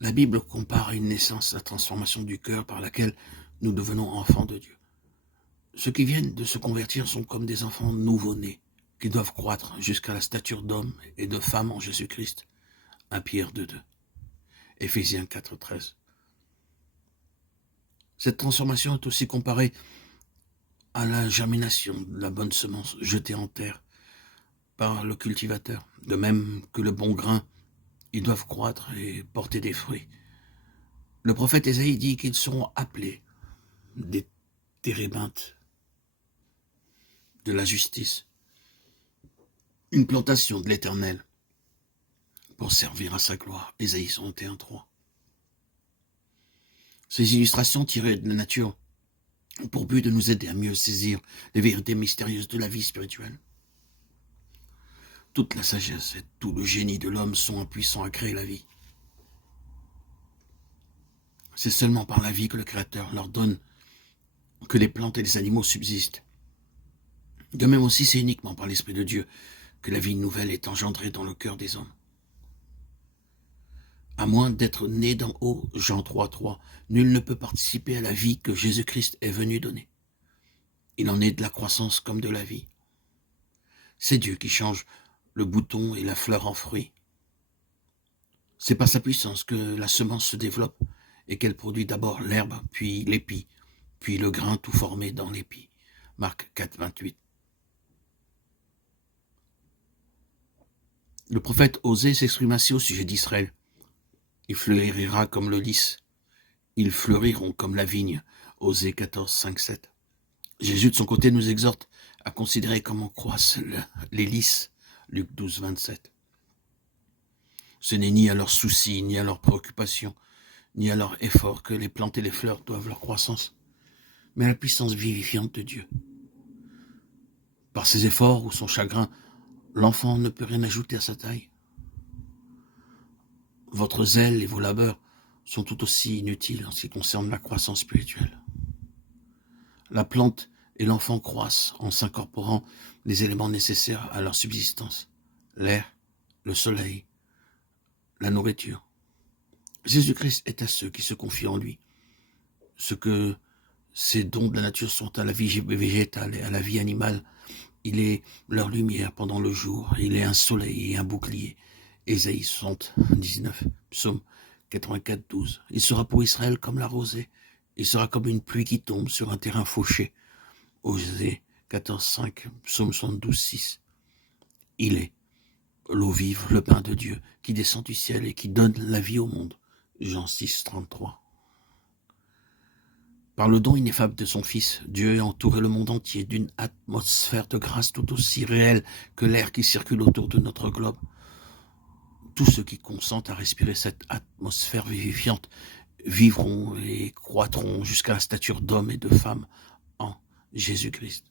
La Bible compare à une naissance la transformation du cœur par laquelle nous devenons enfants de Dieu. Ceux qui viennent de se convertir sont comme des enfants nouveau-nés, qui doivent croître jusqu'à la stature d'homme et de femme en Jésus-Christ. 1 Pierre 2,2. Éphésiens 4,13. Cette transformation est aussi comparée à la germination de la bonne semence jetée en terre par le cultivateur. De même que le bon grain, ils doivent croître et porter des fruits. Le prophète Ésaïe dit qu'ils seront appelés des térébintes de la justice, une plantation de l'Éternel pour servir à sa gloire. Ésaïe 61,3. Ces illustrations tirées de la nature ont pour but de nous aider à mieux saisir les vérités mystérieuses de la vie spirituelle. Toute la sagesse et tout le génie de l'homme sont impuissants à créer la vie. C'est seulement par la vie que le Créateur leur donne que les plantes et les animaux subsistent. De même aussi, c'est uniquement par l'Esprit de Dieu que la vie nouvelle est engendrée dans le cœur des hommes. À moins d'être né d'en haut, Jean 3,3, nul ne peut participer à la vie que Jésus-Christ est venu donner. Il en est de la croissance comme de la vie. C'est Dieu qui change le bouton et la fleur en fruit. C'est par sa puissance que la semence se développe et qu'elle produit d'abord l'herbe, puis l'épi, puis le grain tout formé dans l'épi. Marc 4,28. Le prophète Osée s'exprime ainsi au sujet d'Israël. Il fleurira comme le lys. Ils fleuriront comme la vigne. Osée 14, 5, 7. Jésus, de son côté, nous exhorte à considérer comment croissent les lys. Luc 12, 27. Ce n'est ni à leurs soucis, ni à leurs préoccupations, ni à leur effort que les plantes et les fleurs doivent leur croissance, mais à la puissance vivifiante de Dieu. Par ses efforts ou son chagrin, l'enfant ne peut rien ajouter à sa taille. Votre zèle et vos labeurs sont tout aussi inutiles en ce qui concerne la croissance spirituelle. La plante et l'enfant croissent en s'incorporant les éléments nécessaires à leur subsistance, l'air, le soleil, la nourriture. Jésus-Christ est à ceux qui se confient en lui. Ce que ces dons de la nature sont à la vie végétale et à la vie animale, il est leur lumière pendant le jour, il est un soleil et un bouclier. Ésaïe 79, Psaume 84, 12. Il sera pour Israël comme la rosée, il sera comme une pluie qui tombe sur un terrain fauché. Osée 14, 5, Psaume 72, 6. Il est l'eau vive, le pain de Dieu, qui descend du ciel et qui donne la vie au monde. Jean 6, 33. Par le don ineffable de son Fils, Dieu a entouré le monde entier d'une atmosphère de grâce tout aussi réelle que l'air qui circule autour de notre globe. Tous ceux qui consentent à respirer cette atmosphère vivifiante vivront et croîtront jusqu'à la stature d'hommes et de femmes en Jésus-Christ.